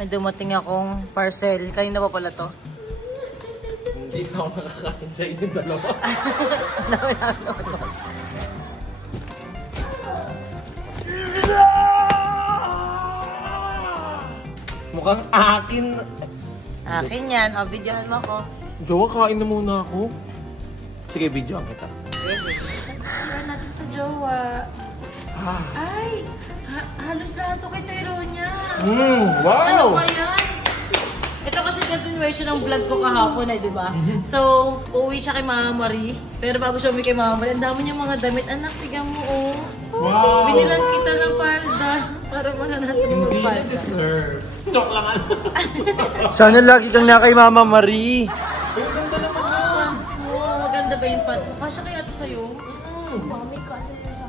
May dumating akong parcel. Kanina pa pala to? Hindi na ako nakakain sa inyong dalawa. Mukhang akin. Akin yan. O, videohan mo ako. Jowa, kain na muna ako. Sige, videohan kita. Videohan natin sa jowa. Ay! Halos lahat to kay Tyronia. Wow! Ano ba yan? Ito kasi continuation ng vlog ko kahapon eh, di ba? So, uuwi siya kay Mama Marie. Pero bago siya uwi kay Mama Marie, ang dami niyang mga damit. Anak, tiga mo oh. Wow! Binilan kita ng palda. Para maranasan mo Hindi palda. na deserve. Joke lang ano. Sana lagi kang na kay Mama Marie. Ay, ganda naman yung pants mo. Maganda ba yung pants mo? Kasya kaya ito sa'yo?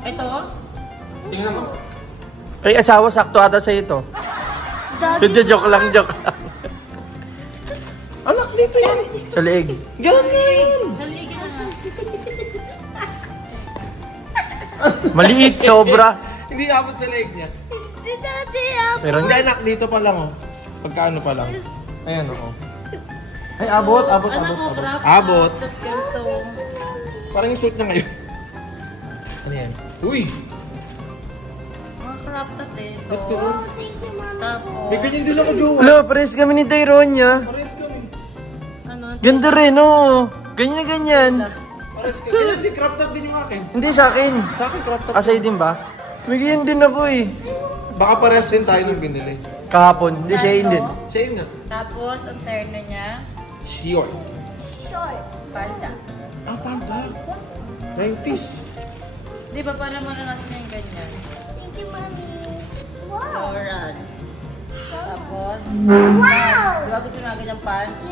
Ito? Tingnan mo. Ay, asawa, sakto ata sa'yo ito. Joke lang, joke lang. Anak, dito yan. Sa leeg. Galing! Sa ligi na nga. Maliit, sobra. Hindi abot sa leg niya. Pero Hindi, anak, dito pa lang oh. Pagkaano pa lang. Ayan oh. Ay, abot. Anak ko, crop top. Abot. Tapos ganito. Parang yung suit niya ngayon. Ano yan? Uy! Mga crop top din ito. Ito. Tapos, May ganyan din ako, Jowa. Hello, pares kami ni Tyronia. Pares kami. ano? Ganda rin, oh. Ganyan na ganyan. Pares kami. Kaya hindi crop top din yung akin. Hindi sa akin. Sa akin crop top. Sa'yo din ba? May ganyan din ako eh. Baka pares din tayo nung binili. Kahapon. Hindi, siya yun din. Siya yun nga. Tapos, ang terno niya, Short. palda. Ah, panda. 90s. Di ba para maranasan niya yung ganyan? Floral. Tapos, di ba gusto mo ganyang pants?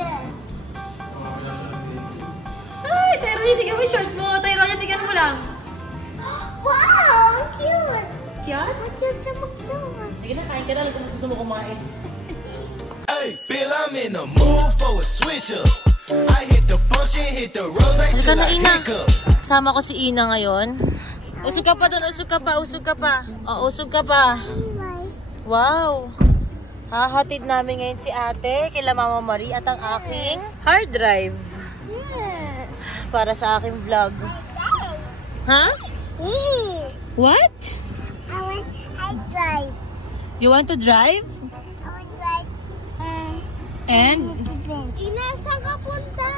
Ay, Tyronia, tingnan mo yung short mo. Tyronia, tingnan mo lang. Wow, cute! Cute? Cute siya mag-cute. Sige na, kain ka na. Kung gusto mo kumain. Hey, feel I'm in the mood for a switch up. I hit the function, hit the rose Halika till na, I Ina. hiccup. Sama ko si Ina ngayon. Usog ka pa doon, usog ka pa, usog ka pa. O, usog ka pa. Wow! Hahatid namin ngayon si ate, kila Mama Marie at ang aking hard drive. Yes. Para sa aking vlog. Ha? What? I want high drive. You want to drive? I want drive. And? Ina, saan ka punta?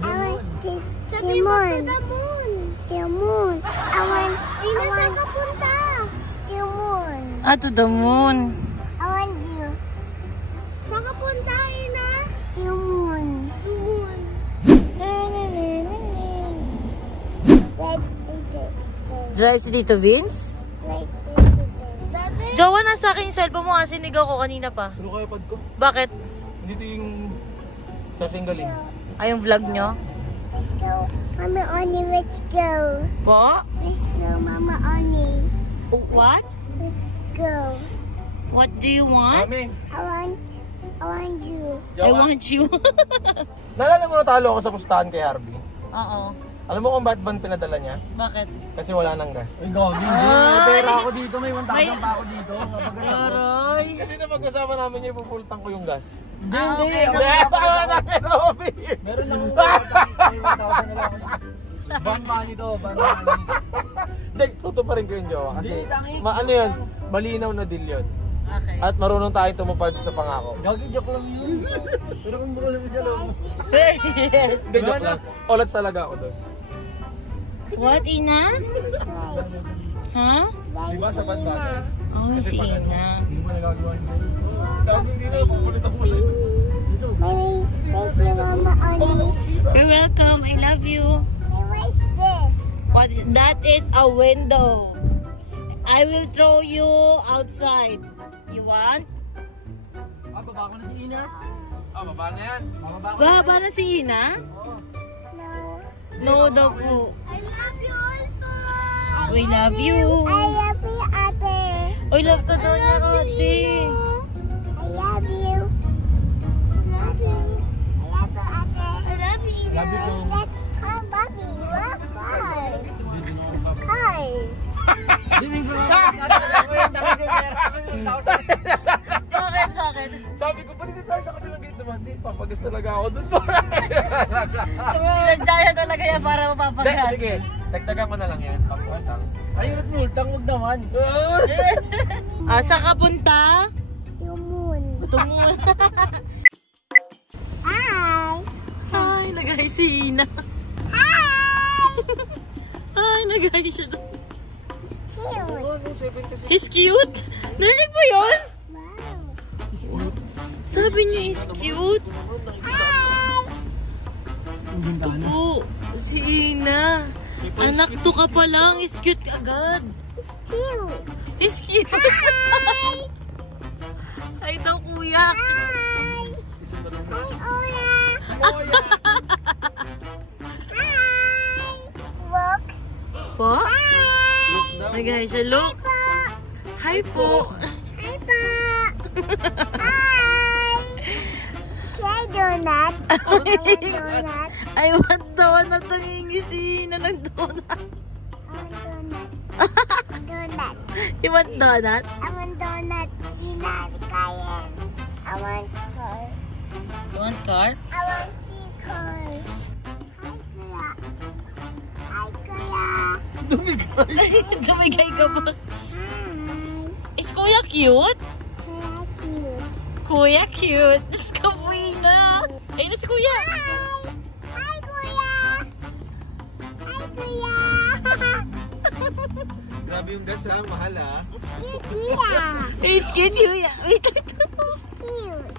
I want sabi mo to the moon. The moon. I want. Ina, saan ka punta? The moon. Ah, to the moon. I want you. Saan ka punta, Ina? The moon. The moon. Drive si Tito Vince? Jowa, nasa akin yung cellphone mo. Sinigaw ko kanina pa. Ano kaya pad ko? Bakit? Dito yung sa singgaling. Ay, yung vlog nyo? Let's go. Mama Oni, let's go. Po? Let's go, Mama Oni. What? Let's go. What do you want? Mami, I want you. I want you. naalala mo natalo ako sa pustahan kay Harvey? Oo. Alam mo kung ba't ban pinadala niya? Bakit? Kasi wala nang gas. Ay, gawin. Ay! Pera ako dito. May 1,000 pa ako dito. Aray. Kasi napag-usapan namin niya, ipupultang ko yung gas. Hindi, Ah, hindi. okay. Meron akong 1,000 na lang. Ban money to. Ban money. Dek, tutuparin ko yung jowa. Kasi, Hindi, tangik. ano yun? Malinaw na deal yun. Okay. At marunong tayo tumupad sa pangako. Gagi, joke lang yun. Pero kung mura naman siya lang. Yes. Hindi, joke lang. Olats talaga ako doon. What, Ina? Ha? Di ba sa bagay? Oh, si Ina. Hindi mo nagagawa niya. Dami dito, pupulit ako ulit. Thank you, Mama Oni. You're welcome. I love you. Hey, what's this? What? That is a window. I will throw you outside. You want? Ah, baba ko na si Ina. Ah, baba na yan. Baba na si Ina? No. No daw po. I love you also. We love you. I love you, Ate. Oy, love ka daw niya, ate. I love you. I love you. I love you, Ate. I love you. Love you too. Let's come, Bobby. What? Car. Car. Hindi, bro. Dami ko yung pera. Bakit? Bakit? Sabi ko, pwede tayo sa kabilang gate naman. Hindi, papagas talaga ako dun. Sinadya talaga yan para mapapagas. Sige, dagdagan ko na lang yan. Pagpasang. Ayun, multang, huwag naman. Saan ka punta? Tumun. Tumun. Hi. Ay, nagay si Ina. Hi. Ay, nagay siya doon. Cute. He's cute? Narinig mo yun? Wow. Sabi niya he's cute. Hi. Gusto po. Si Ina. Anak to ka pa lang. He's cute agad. It's cute. He's cute. Hi. Ay daw kuya. Hi. Hi, Oya. Hi. Look. Po? Hi. Nagay siya. Look. Hi po. Hi, Pa. Hi. Can I donut? Donut. I want donut. Nangingi si Ina ng donut. I want donut. Donut. You want donut? I want donut. Dinner, kaya. I want car. You want car? I want car. Hi, Kuya. Dumigay ka ba? Hi. Is kuya cute? Kuya, cute. Kuya cute. Diyos ka po Ina. Ayun na si kuya. Hi. Hi, Kuya. Hi, Kuya. Grabe yung gas ha, mahal ha. It's cute, Kuya. It's cute kuya. Wait. Cute.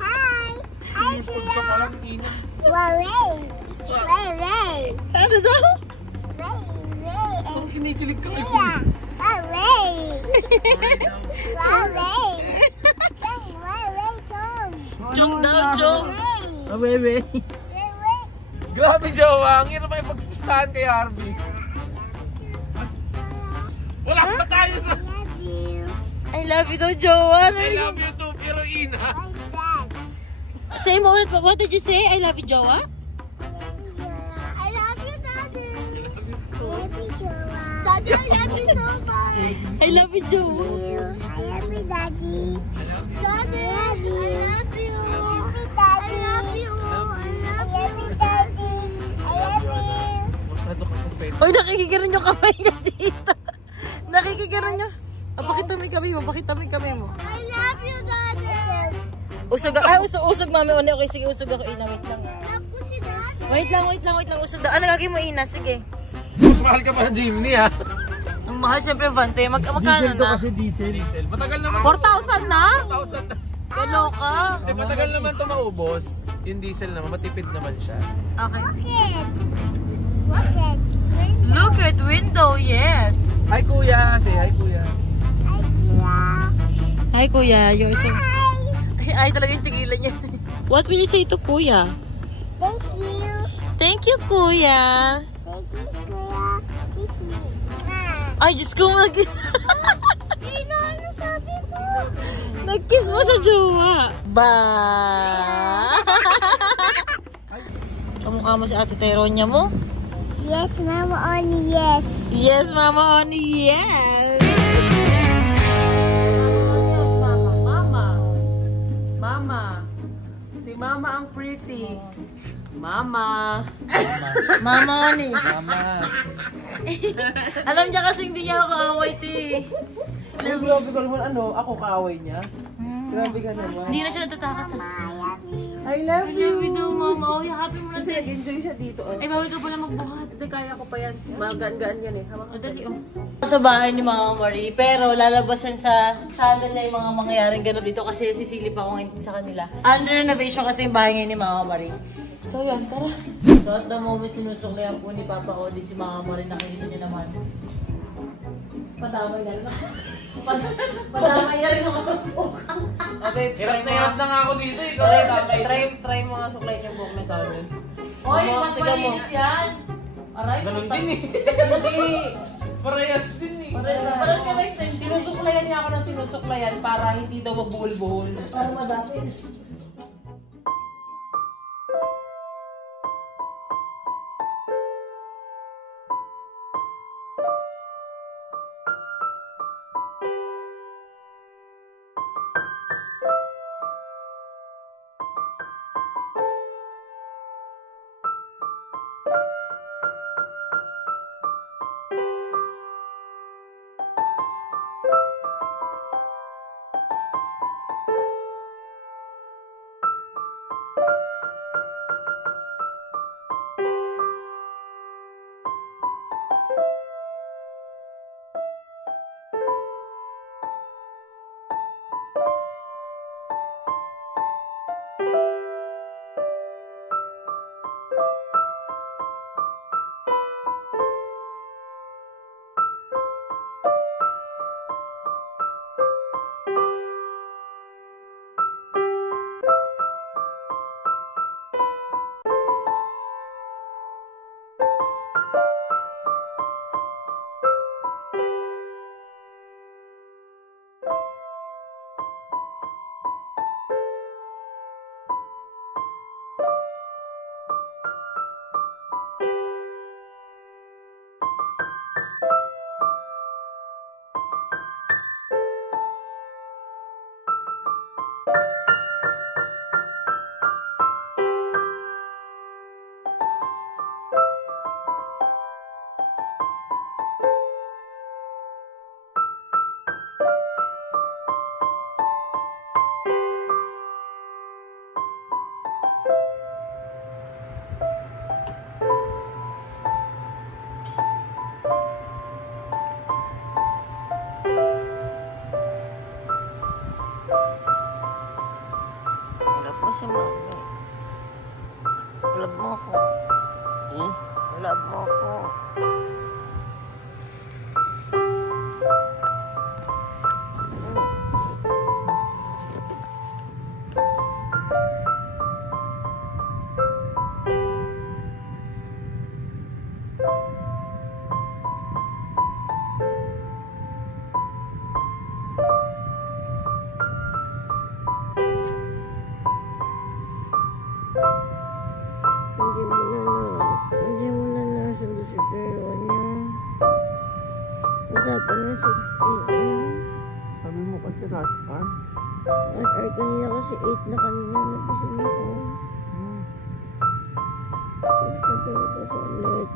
Hi. Hi, Food ka Kuya. palang, Ina. Ray. Ray. Ano daw? Ray. Parang kinikilig ka kay Kuya. Ray. Ray. Ray, Chong. Jong daw, Jong. Ray. Bebe. Ray. Grabe, jowa. Ang hirap ay pagpustahan kay Harvey. Wala pa tayo sa... Love you. I love you daw, Jowa. I love you too, pero Ina. My dad. Say mo ulit. What did you say? I love you, Jowa? I love you, Daddy. I love you, Jowa. Daddy, I love you so much. I love you, Jowa. I love you, Daddy. Daddy, I love you. I love you, Daddy. I love you. I love you, Daddy. I love you. Masyado ka kong pwede. Uy, nakikigaran yung kamay niya dito. Nakikigaran niya. Pakita mo yung kamay mo. Pakita mo yung kamay mo. I love you, Daddy. Usog ako. Ay, usog mami. Okay, sige, usog ako. Ina, wait lang. Love ko si Daddy. Wait lang. Usog daw. Ano gagawin mo, Ina? Sige. Mas mahal ka pa ng Jimny ha. Ang mahal siyempre, Vante. Magkano na? Diesel. Matagal naman. 4,000 na? 1,000 na. Kaloka. Hindi, matagal naman ito maubos. Yung diesel naman, matipid naman siya. Okay. Rocket. Look at window, yes. Hi kuya, say hi kuya. Hi, Kuya. Hi, Kuya. You're so... Hi. Ay, talaga yung tigilan niya. What will you say to Kuya? Thank you. Thank you, Kuya. Thank you, Kuya. Kiss me. Ay, Diyos ko, Ano sabi mo? nag-kiss mo sa jowa. Ba? Kamukha mo si Ate Teronya mo? Yes, Mama, only yes. Yes, Mama, only yes. Mama. Si Mama ang pretty. Mama. Mama, honey. Mama. Alam niya kasi hindi niya ako kaaway, ti. Ay, grabe ka naman, ako kaaway niya. Grabe ka naman. Hindi na siya natatakot sa... I love I love you daw, Mama. Oh, yakapin mo na Kasi siya. nag-enjoy siya dito. Ay, bawal ka pala magbuhat. Hindi, kaya ko pa yan. Magaan-gaan yan eh. O, dali, oh. Sa bahay ni Mama Marie, pero lalabasan sa channel niya yung mga mangyayaring ganun dito kasi sisilip ako ngayon sa kanila. Under renovation kasi yung bahay ngayon ni Mama Marie. So, yan, tara. So, at the moment, sinusuklayan po ni Papa Odi si Mama Marie. Nakikita niyo naman. Padamay na rin ako. Padamay na rin ako. Okay, hirap na nga ako dito. Try mo nga suklay yung buhok ni Tony. Hoy, mas malinis yan. Aray, Ganun puta. din eh. Hindi. Parehas din eh. Parang ka next time. Sinusuklayan niya ako ng sinusuklayan para hindi daw magbuhol-buhol. Para madami. mo si Mami. Love mo ako. Love mo ako. Hindi mo na nasunod si Teronya. Usapan na 6 AM. Sabi mo kasi nasa. At kanina kasi 8 na kanina. Nagising ako. Tapos natulog ako ulit.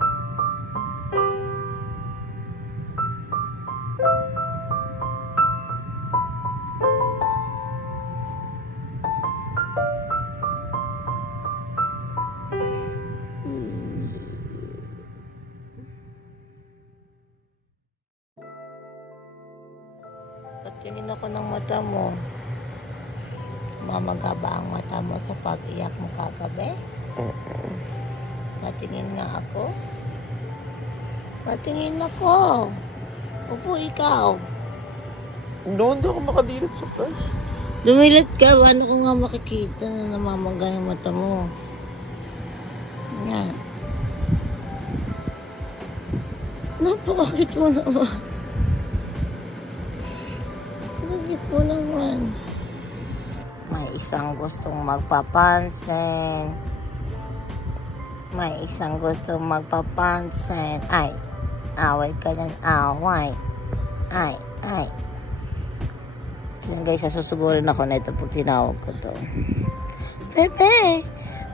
Patingin ako ng mata mo. Mamaga ba ang mata mo sa pag-iyak mo kagabi? Patingin nga ako. Patingin ako. Upo ikaw. Doon ako makadilat sa press. Lumilat ka. Ano ko nga makikita na namamaga yung mata mo? Yan. Napakakit mo naman. Bakit mo naman? May isang gustong magpapansin. May isang gustong magpapansin. Ay, away ka ng away. Ay. Yan guys, susugurin ako na ito pag tinawag ko to. Pepe!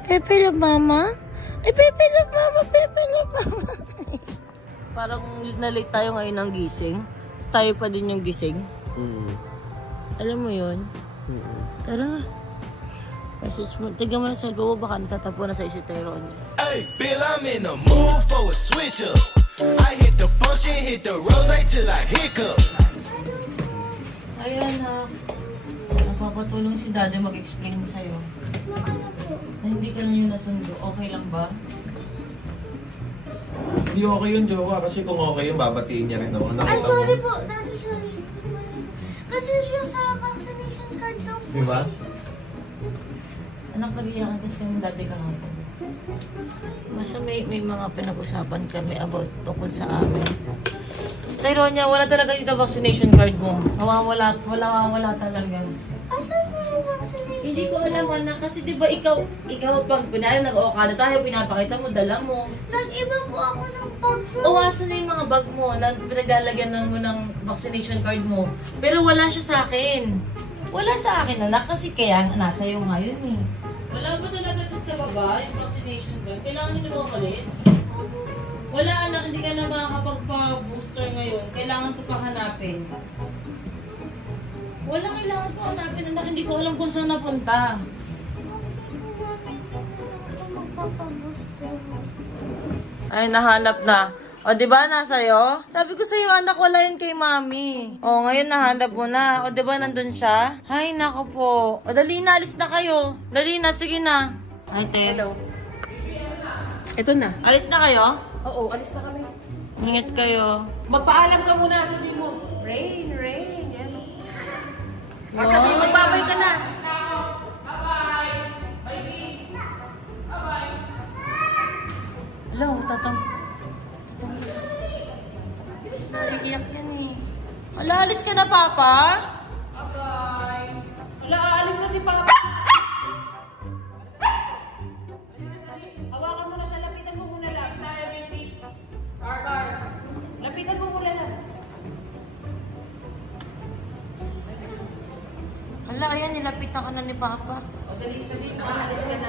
Pepe na mama? Ay, Pepe na mama! Pepe na mama! Parang na-late tayo ngayon ng gising. Tayo pa din yung gising. Alam mo yun? Tara nga. Message mo. Tignan mo na sa cellphone mo. Baka natatapo na sa isitero niya. Hey, Bill, I'm in the mood for a switch up. I hit the function, hit the rose till I hiccup. Ayan na. Nagpapatulong si Daddy mag-explain sa'yo. Na hindi ka lang yung nasundo. Okay lang ba? Hindi okay yun, Jowa. Kasi kung okay yun, babatiin niya rin ako. Ay, sorry po. Daddy, sorry. Kasi yung sa vaccination card daw po. Diba? Anak, nag-iyakan kasi kami Daddy kahapon. Basta may mga pinag-usapan kami about tungkol sa amin. Tyronia, wala talaga dito vaccination card mo. Wala talaga. Ay, saan po yung vaccination? Hindi ko alam, anak, kasi di ba ikaw pag kunyari nag-Okada tayo, pinapakita mo, dala mo. Nag-iba po ako ng bag. Awasan na yung mga bag mo, na pinaglalagyan mo ng vaccination card mo. Pero wala siya sa akin. Wala sa akin, anak, kasi kaya nasa iyo nga yun eh. Wala ba talaga ito sa baba, yung vaccination card? Kailangan nyo na umalis? Wala, anak, hindi ka na makakapagpa-booster ngayon. Kailangan ko pa hanapin. Wala, kailangan ko hanapin, anak. Hindi ko alam kung saan napunta. Ay, nahanap na. O, diba, nasa'yo? Sabi ko sa'yo, anak, wala yun kay mami. O, ngayon nahanap mo na. O, diba, nandun siya? Ay, nako po. O, dali na, alis na kayo. Dali na, sige na. Ay, te. Hello. Ito na. Alis na kayo? Oo, alis na kami. Ingat kayo. Magpaalam ka muna, sabi mo. Rain. Yan. Wow. Sabi mo, magbabay ka na. Hello, tatang. Iiyak yan eh. Wala, alis ka na, Papa? Bye-bye. Wala, aalis na si Papa. Hawakan mo na siya, lapitan mo muna lang. Lapitan mo muna lang. Hala, ayan, nilapitan ka na ni Papa. O, sabi mo, aalis ka na.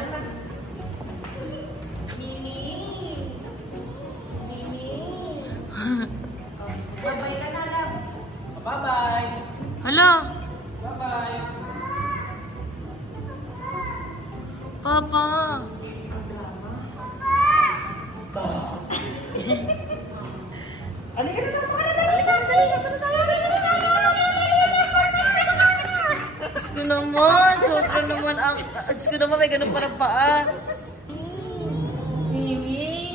Bye-bye ka na lang. Bye-bye. Hala, Bye-bye. Papa. Halika na sa mga na. Diyos ko na, naman. Sobra naman ang... Diyos ko naman, may ganun parang paa. Mimi.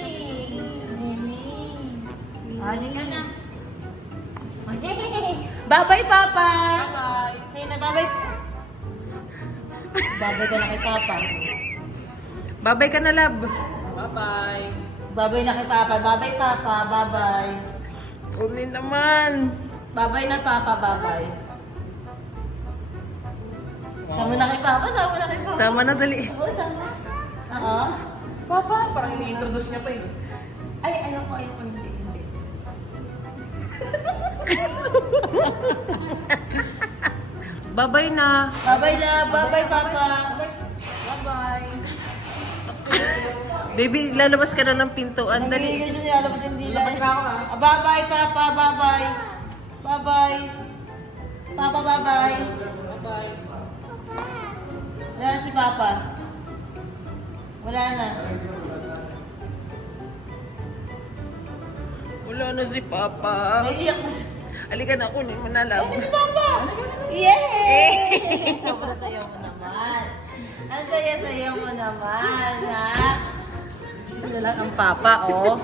Hali ka na. Bye-bye, Papa. Bye-bye. Say na, bye-bye. Bye-bye ka na kay Papa. Babay ka na, love. Bye-bye. Bye-bye na kay Papa. Bye-bye, Papa. Bye-bye. Uli naman. Bye-bye na, Papa. Bye-bye. Sama na kay Papa. Sama na kay Papa. Sama na, dali. Oo, sama. Oo. Papa, parang ini-introduce niya pa eh. Ay, ayoko. Hindi. Babay na. Bye-bye, love. Bye-bye, Papa. Bye-bye. Baby, lalabas ka na ng pintuan. Dali. Hindi siya nilalabas yung dila. Labas na ako ha. Bye-bye, Papa. Bye-bye. Bye-bye. Papa, bye-bye. Bye-bye. Wala na si Papa. Wala na. Wala na si Papa. May iyak na siya. Halika na, kunin mo na, love. Ay, si Papa! Yay! Sobrang saya mo naman. Ang saya-saya mo naman, ha? Gusto lang ang Papa, oh.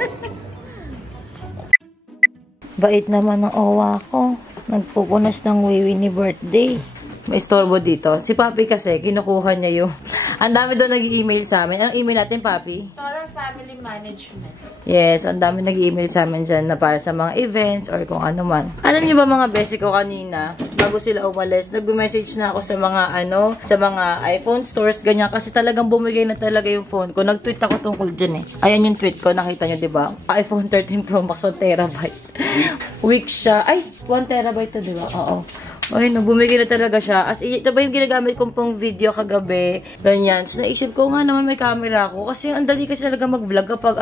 Bait naman ng owa ko. Nagpupunas ng wiwi ni birthday. May istorbo dito. Si Papi kasi, kinukuha niya yung... Ang dami doon nag-i-email sa amin. Anong email natin, Papi? Toro Family Management. Yes, ang dami nag-i-email sa amin dyan na para sa mga events or kung ano man. Alam niyo ba mga besi ko kanina, bago sila umalis, nag-message na ako sa mga sa mga iPhone stores, ganyan. Kasi talagang bumigay na talaga yung phone ko. Nag-tweet ako tungkol dyan eh. Ayan yung tweet ko, nakita niyo diba? iPhone 13 Pro Max 1 terabyte. Weak siya. Ay, 1 terabyte to diba? Oo. Ay, no, bumigay na talaga siya. As ito ba yung ginagamit kong pong video kagabi? Ganyan. So, naisip ko nga naman may camera ako. Kasi ang dali kasi talaga mag-vlog kapag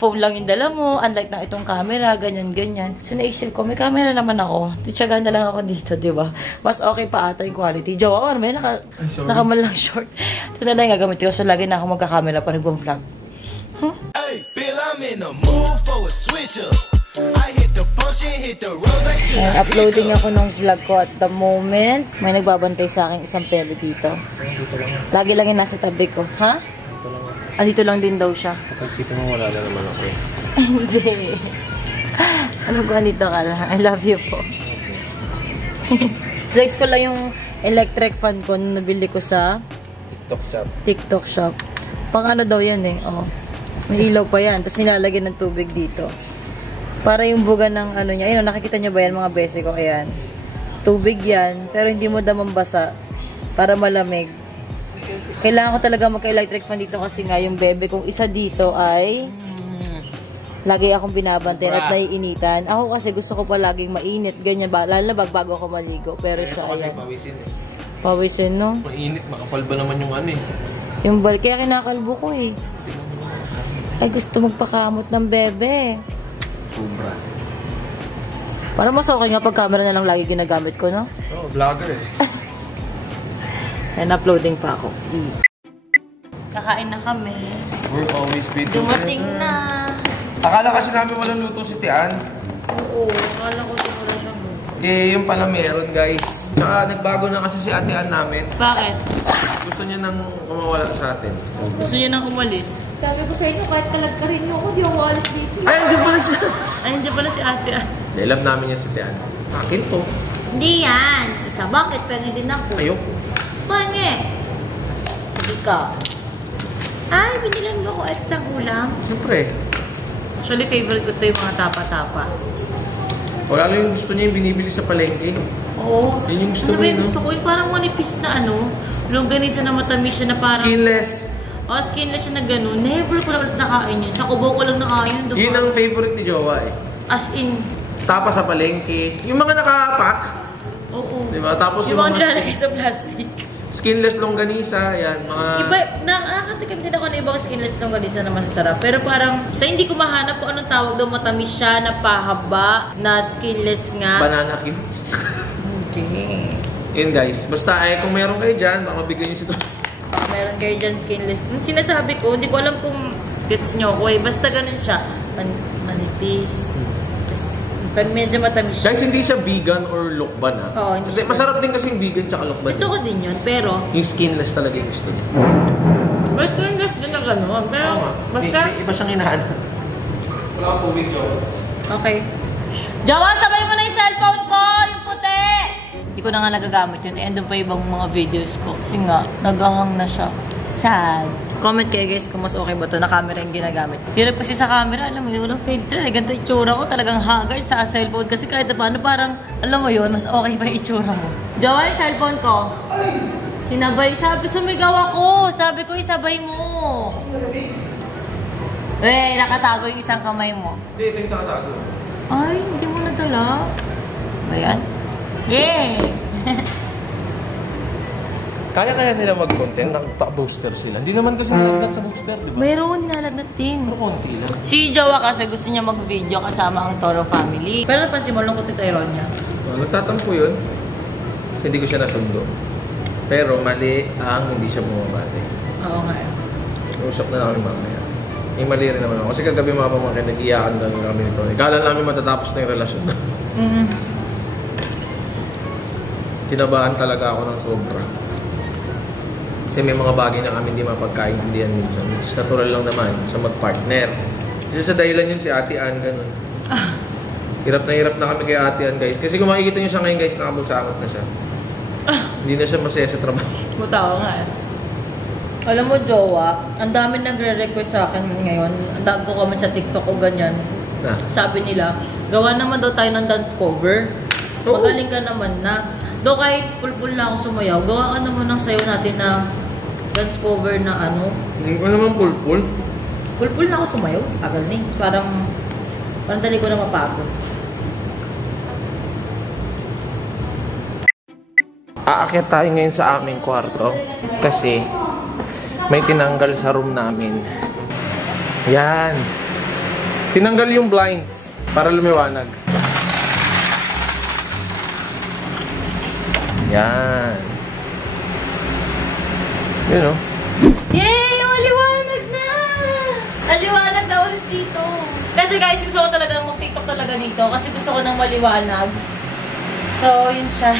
phone lang yung dala mo. Unlike na itong camera, ganyan. So, naisip ko, may camera naman ako. Titsagaan na lang ako dito, di ba? Mas okay pa ata yung quality. Jowa, may nakamalang short. Ito na lang yung gagamit ko. So, lagi na ako magka-camera pa nag-vlog. Huh? Hey, Bill, I'm in the mood for a switch up. I hit the function, hit the rose till I uploading ako ng vlog ko at the moment. May nagbabantay sa akin isang pele dito. Lagi lang yung nasa tabi ko. Ha? Dito lang din daw siya. Kapag mo wala na naman ako eh. Hindi. Ano ko, andito ka lang. I love you po. Flex ko lang yung electric fan ko na nabili ko sa TikTok shop. Pang ano daw yan eh. Oh. May ilaw pa yan. Tapos nilalagyan ng tubig dito. Para yung buga ng niya. Ayun, nakikita nyo ba yan mga bese ko? Ayan. Tubig yan. Pero hindi mo damang basa. Para malamig. Kailangan ko talaga magka-electric fan dito kasi nga yung bebe kong isa dito ay lagi akong binabantay at naiinitan. Ako kasi gusto ko pa laging mainit. Ganyan ba? Lalo na bago ako maligo. Pero siya ayan. Pawisin eh. Pawisin, no? Mainit. Makapal ba naman yung eh. Yung bal. Kaya kinakalbo ko eh. Ay gusto magpakamot ng bebe. Sobra. Para mas okay nga pag camera na lang lagi ginagamit ko, no? Oh, vlogger eh. And uploading pa ako. Kakain na kami. We're always busy. Dumating na. Akala kasi namin walang luto si Tian. Oo, akala ko din wala siyang luto. Eh, yung pala meron guys. Tsaka nagbago na kasi si Ate Ann namin. Bakit? Gusto niya nang kumawala sa atin. Gusto niya nang umalis. Sabi ko sa inyo, kahit kalag ka rin ako, di ako alis dito. Ay, andiyan pala siya. Ay, nandiyan pala si Ate. Love namin niya si Tian. Akin to. Hindi yan. Ika, bakit? Pengi din ako. Ayoko. Pengi. Hindi ka. Ay, binilan mo ako extra ulam. Siyempre. Actually, favorite ko ito yung mga tapa-tapa. Wala na yung gusto niya yung binibili sa palengke. Oo. Yun yung gusto ano mo, ba yung no? gusto ko? Yung parang manipis na longganisa na matamis siya na parang... Skinless. Oh, skinless siya na gano'n. Never ko na ulit nakain yun. Sa kubo ko lang nakain yun. Yun ang favorite ni Jowa eh. As in... Tapa sa palengke. Yung mga nakapack. Oo. Diba? Tapos yung mga nilalagay sa plastic. Skinless longganisa. Yan. Mga... Iba, nakakatikim din ako ng ibang skinless longganisa na masasarap. Pero parang, sa hindi ko mahanap kung anong tawag daw, matamis siya, na pahaba, na skinless nga. Banana cube. Okay. Yun guys. Basta kung meron kayo dyan, baka mabigyan nyo ito. Meron kayo dyan skinless. Yung sinasabi ko, hindi ko alam kung gets nyo ko eh. Basta ganun siya. Manipis. Tapos, Medyo matamis siya. Guys, hindi siya vegan or lukban ha. Oo, hindi Kasi siya. masarap din kasi yung vegan tsaka lukban. Gusto ko din yun, pero... Yung skinless talaga yung gusto niya. Mas skinless din na gano'n. Pero, May iba siyang hinahanap. Wala kang tubig, Jowa. Okay. Jawa, sabay mo na yung cellphone ko! Yung puti! Hindi ko na nga nagagamit yun. Eh, andun pa ibang mga videos ko. Kasi nga, nagahang na siya. Sad. Comment kayo guys kung mas okay ba ito na camera yung ginagamit. Hirap kasi sa camera, alam mo yun, walang filter. Eh, ganito itsura ko. Talagang haggard sa cellphone. Kasi kahit na paano, parang, alam mo yun, mas okay pa yung itsura mo. Jawa, yung cellphone ko. Sinabay. Sabi, sumigaw ako. Sabi ko, isabay mo. Eh, nakatago yung isang kamay mo. Hindi, ito yung nakatago. Ay, hindi mo nadala. Ayan. Yay! Kaya nila mag-content, nagpa-booster sila. Hindi naman kasi nalagnat sa booster, di ba? Mayroon nilalagnat din. Pero konti lang. Si Jawa kasi gusto niya mag-video kasama ang Toro family. Pero napansin mo, lungkot ito iron niya. Nagtatampo yun. Kasi hindi ko siya nasundo. Pero mali ang hindi siya bumabate. Oo nga. Usap na lang kami mamaya. May mali rin naman ako. Kasi kagabi mga pamangkin, nag-iyakan lang kami nito. Kala namin matatapos na yung relasyon na. Kinabahan talaga ako ng sobra. Kasi may mga bagay na kami hindi mapagkaintindihan minsan. Which is natural lang naman sa mag-partner. Kasi sa dahilan yun si Ate Ann, ganun. Hirap na kami kay Ate Ann, guys. Kasi kung makikita nyo siya ngayon, guys, nakabusangot na siya. Hindi na siya masaya sa trabaho. Mutawa nga eh. Alam mo, Jowa, ang dami nagre-request sa akin ngayon. Ang dami ko comment sa TikTok o ganyan. Na? Sabi nila, gawa naman daw tayo ng dance cover. Magaling ka naman na. Do kahit pulpul na ako sumayaw, gawa ka naman ng sayo natin na dance cover na ano. Hindi ko naman pulpul. Pulpul na ako sumayaw. Tagal na eh. Parang dali ko na mapagod. Aakyat tayo ngayon sa aming kwarto kasi may tinanggal sa room namin. Yan. Tinanggal yung blinds para lumiwanag. Yan. Yun o. Yay! Maliwanag na! Maliwanag na ulit dito. Kasi guys, gusto ko talaga mag-TikTok talaga dito kasi gusto ko ng maliwanag. So, yun siya.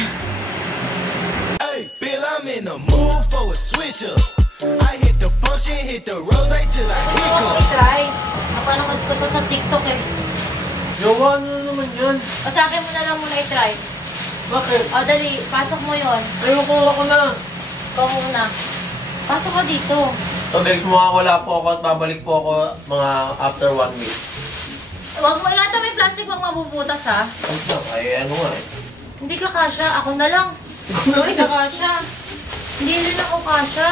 Hey, Bill, I'm in the mood for a switch up. I hit the function, hit the rose till I Gusto ko hiccup. i-try. Napanood ko to sa TikTok eh. Jowa, ano naman yan? O sa akin mo na lang muna i-try. Bakit? O dali, pasok mo yon. Ayoko ako na. Ikaw muna. Pasok ka dito. So guys, mawawala po ako at babalik po ako mga after 1 week. Huwag mo, ingatan mo yung plastic, huwag mabubutas ha. Ay, ano nga eh. Hindi ka kasha, ako na lang. Hindi ka kasha. Hindi rin ako kasha.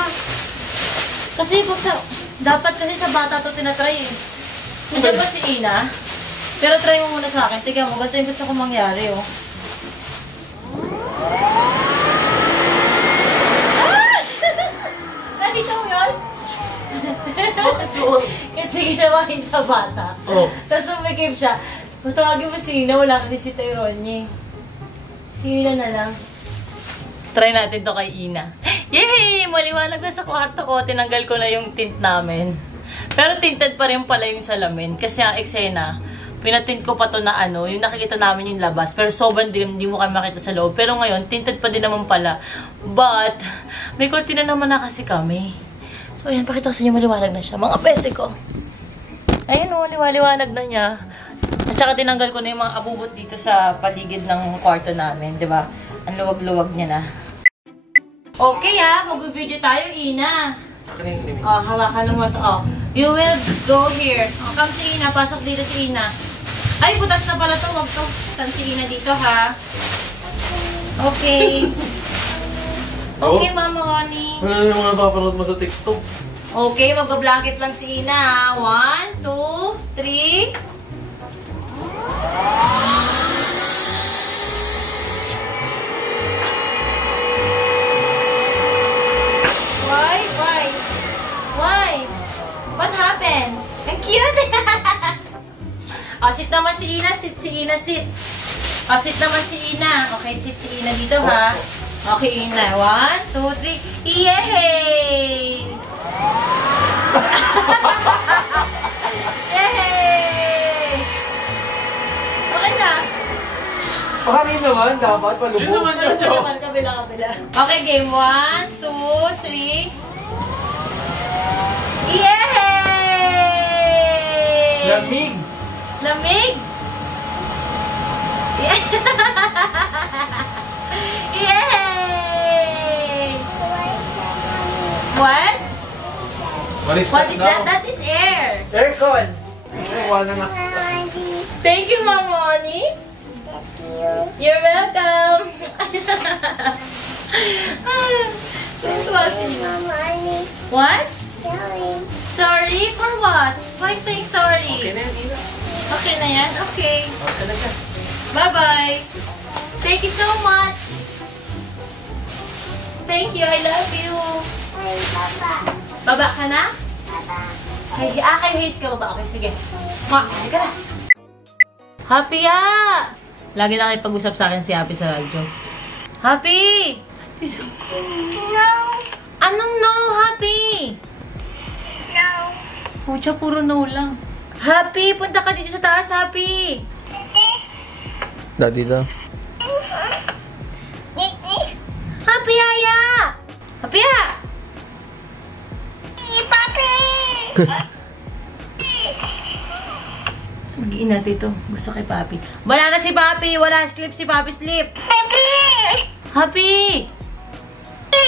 Kasi pag sa, dapat kasi sa bata to tinatry eh. Nandiyan ba si Ina? Pero try mo muna sa akin. Tignan mo, ganito yung gusto ko mangyari oh. Ah! Nandito mo yun? Kasi ginawa yun sa bata. Oh. Tapos umikip siya. Matawagin mo si Ina, wala kasi si Tyrone. Si Ina na lang. Try natin to kay Ina. Yay! Maliwanag na sa kwarto ko. Tinanggal ko na yung tint namin. Pero tinted pa rin pala yung salamin. Kasi ang eksena, pinatint ko pa to na ano, yung nakikita namin yung labas. Pero sobrang dilim, hindi mo kami makita sa loob. Pero ngayon, tinted pa din naman pala. But, may kortina naman na kasi kami. So, ayan, pakita ko sa inyo, maliwanag na siya. Mga pese ko. Ayun o, liwanag na niya. At saka tinanggal ko na yung mga abubot dito sa paligid ng kwarto namin, di ba? Ang luwag-luwag niya na. Okay mag-video tayo, Ina. Oh, hawakan mo ito. Oh, you will go here. Oh, come si Ina, pasok dito si Ina. Ay, butas na pala to. Wag to. Come si Ina dito, ha? Okay. Okay, Mama Oni. Ano yung mga napapanood mo sa TikTok? Okay, mag-blanket lang si Ina, ha? 1, 2, 3. Why? What happened? Ang cute! Oh, sit naman si Ina. Sit si Ina, sit. Oh, sit naman si Ina. Okay, sit si Ina dito, ha? Okay, Ina. 1, 2, 3. Yay! Yay! Okay na. Paharin naman, dapat palubog. Yun naman yun, Joe. Kabila. Okay, game 1, 2, 3. Yay! Lamig! Lamig? Yay! What? What is What is that? That is air. Aircon! Wala nga. Thank you, Mama Oni. Thank you. You're welcome. Don't was Mama, Annie. What? Sorry. Sorry for what? Why saying sorry? Okay na yan, Ina. Okay na yan? Okay. Okay na siya. Bye-bye. Thank you so much. Thank you. I love you. Ay, Papa. Baba ka na? Papa. Kay Haze ka baba. Okay, sige. Hindi ka na. Happy ya! Lagi na kayo pag-usap sa akin si Happy sa radyo. Happy! No. Anong no, Happy? No. Pucha, puro no lang. Happy! Punta ka dito sa taas, Happy! Daddy daw. Happy, Aya! Happy, ya! Papi. Mag-iin natin ito. Gusto kay Papi. Wala na si Papi! Wala! Sleep si Papi! Sleep! Papi. Happy! No.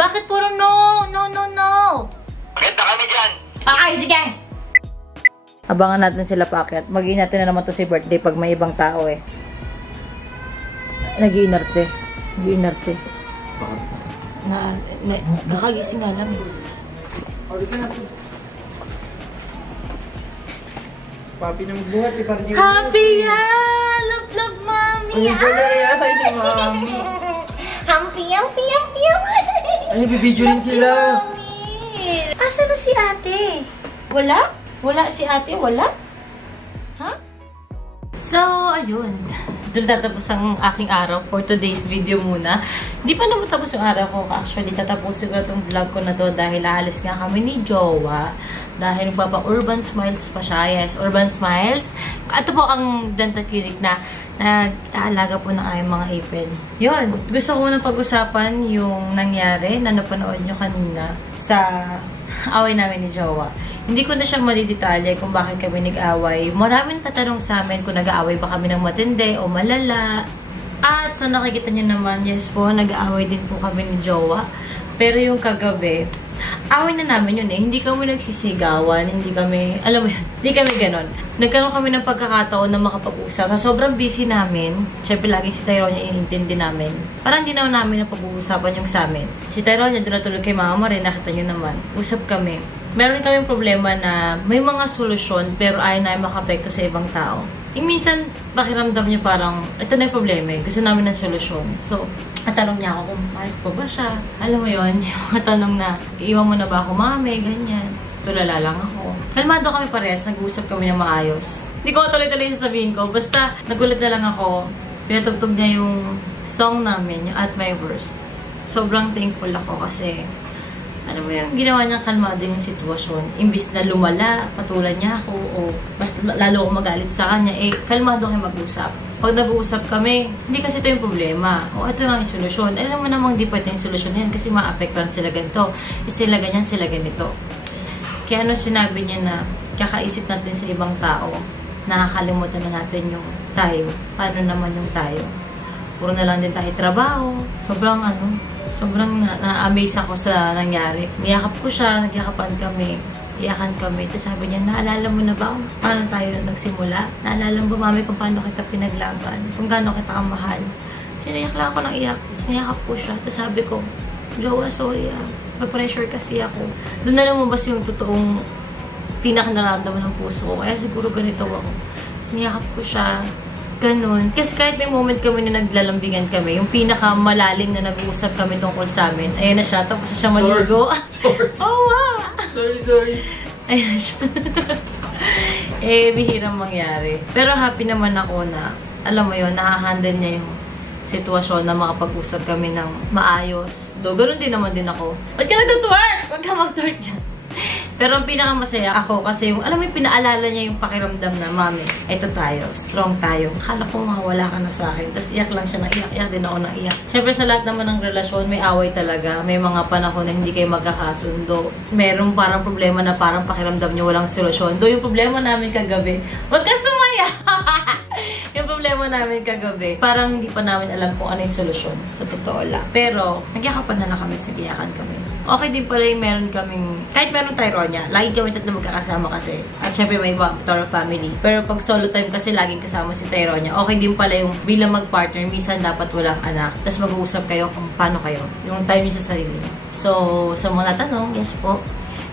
Bakit puro no? No, no, no! Maganda kami dyan. Okay, sige! Abangan natin sila paakyat. Mag-iin natin na naman to si birthday pag may ibang tao eh. Nag-iinarte. Nag-iinarte. Nakagising nga lang. Papi na magbuhat eh, parang Happy ya! Love, love, mommy! Ano pala yata ni Mami? Happy, happy, happy, happy! Ay, bibidyo rin sila. Asa na si ate? Wala? Wala si ate? Wala? Ha? So, ayun. Doon tatapos ang aking araw for today's video muna. Hindi pa naman tapos yung araw ko. Actually, tatapusin ko na itong vlog ko na to dahil aalis nga kami ni Jowa. Dahil magpapa-Urban Smiles pa siya. Yes, Urban Smiles. Ito po ang dental clinic na nag-aalaga po ng aming mga ipin. Yun. Gusto ko munang pag-usapan yung nangyari na napanood nyo kanina sa away namin ni Jowa. Hindi ko na siya madidetalye kung bakit kami nag-away. Maraming tatanong sa amin kung nag-aaway ba kami ng matindi o malala. At sa nakikita niyo naman, yes po, nag-aaway din po kami ni Jowa. Pero yung kagabi, away na namin yun eh. Hindi kami nagsisigawan, hindi kami, alam mo yun, hindi kami ganon. Nagkaroon kami ng pagkakataon na makapag-usap. Sobrang busy namin. Siyempre, lagi si Tyrone niya iintindi namin. Parang hindi namin na pag-uusapan yung sa amin. Si Tyrone niya, doon natulog kay Mama rin, nakita niyo naman. Usap kami. Meron kaming problema na may mga solusyon pero ayaw na makapekto sa ibang tao. Yung minsan, pakiramdam niya parang, ito na yung problema eh. Gusto namin ng solusyon. So, natanong niya ako kung maayos pa ba siya. Alam mo yun, yung mga tanong na, iwan mo na ba ako, mami, ganyan. Tulala lang ako. Kalmado kami parehas, nag-uusap kami ng maayos. Hindi ko tuloy-tuloy sasabihin ko. Basta, nagulat na lang ako. Pinatugtog niya yung song namin, yung At My Worst. Sobrang thankful ako kasi ano mo yung ginawa niyang kalmado yung sitwasyon. Imbis na lumala, patulan niya ako, o mas lalo ako magalit sa kanya, eh, kalmado kayo mag-usap. Pag nag-uusap kami, hindi kasi ito yung problema. O, ito lang yung solusyon. Alam mo namang hindi pwede yung solusyon yan kasi ma-apektuhan sila ganito. Sila ganyan, sila ganito. Kaya ano sinabi niya na kakaisip natin sa ibang tao, nakakalimutan na natin yung tayo. Paano naman yung tayo? Puro na lang din tayo trabaho. Sobrang na-amaze ako sa nangyari. Niyakap ko siya, nagyakapan kami. Iyakan kami. Tapos sabi niya, naalala mo na ba paano tayo nagsimula? Naalala mo ba, mami, kung paano kita pinaglaban? Kung gaano kita kamahal? Sinayak lang ako ng iyak. Tapos niyakap ko siya. Tapos sabi ko, Jowa, sorry ah. May-pressure kasi ako. Doon na lumabas yung totoong pinaka-nararamdaman ng puso ko. Kaya siguro ganito ako. Tapos niyakap ko siya. Ganun. Kasi kahit may moment kami na naglalambingan kami, yung pinaka-malalim na nag-uusap kami tungkol sa amin, ayan na siya, tapos siya maligo. Sorry. Oh, wow! Sorry. Ayan siya. Bihirang mangyari. Pero happy naman ako na, alam mo yun, nakahandle niya yung sitwasyon na makapag-usap kami ng maayos. Ganun din naman din ako. Ba't ka nag-twerk? Huwag ka mag-twerk dyan. Pero ang pinakamasaya ako kasi yung, alam mo yung pinaalala niya yung pakiramdam na, Mami, eto tayo, strong tayo. Akala ko mawala ka na sa akin. Tapos iyak lang siya na iyak din ako na iyak. Siyempre sa lahat naman ng relasyon, may away talaga. May mga panahon na hindi kayo magkakasundo. Merong parang problema na parang pakiramdam niyo walang solusyon. Do yung problema namin kagabi, wag ka sumaya! Yung problema namin kagabi, parang hindi pa namin alam kung ano yung solusyon. Sa totoo lang. Pero, nagyakapan na lang kami, sagiyakan kami. Okay din pala yung meron kaming, kahit meron Tyronia, lagi kami tatlo magkakasama kasi. At syempre may iba, Toro family. Pero pag solo time kasi, laging kasama si Tyronia. Okay din pala yung bilang mag-partner, minsan dapat walang anak. Tapos mag-uusap kayo kung paano kayo. Yung time nyo sa sarili. So, sa mga tanong, yes po,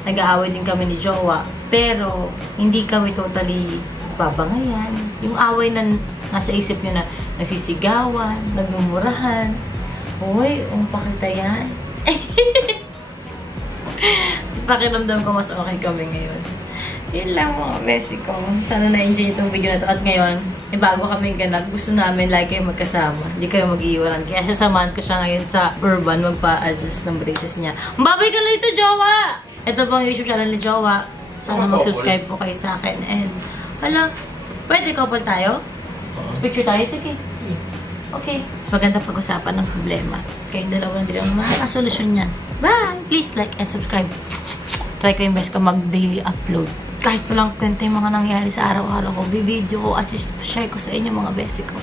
nag-aaway din kami ni Jowa. Pero, hindi kami totally babangayan. Yung away na nasa isip nyo na nagsisigawan, nagmumurahan. Uy, pakita yan. Pakiramdam ko mas okay kami ngayon. Yun lang mga besi ko. Sana na-enjoy itong video na to. At ngayon, bago kami ganap, gusto namin like kayo magkasama. Hindi kayo mag-iiwanan. Kaya sasamahan ko siya ngayon sa Urban magpa-adjust ng braces niya. Babay ka na ito, Jowa! Ito pang YouTube channel ni Jowa. Sana mag-subscribe po kayo sa akin. And, hala, pwede couple tayo? Picture tayo? Sige. Okay. Mas maganda pag-usapan ng problema. Kayong dalawa hindi lang makakasolusyon yan. Bye! Please like and subscribe. Try ko yung best ko mag-daily upload. Kahit walang kwenta yung mga nangyari sa araw-araw ko, video ko at share ko sa inyo mga best ko.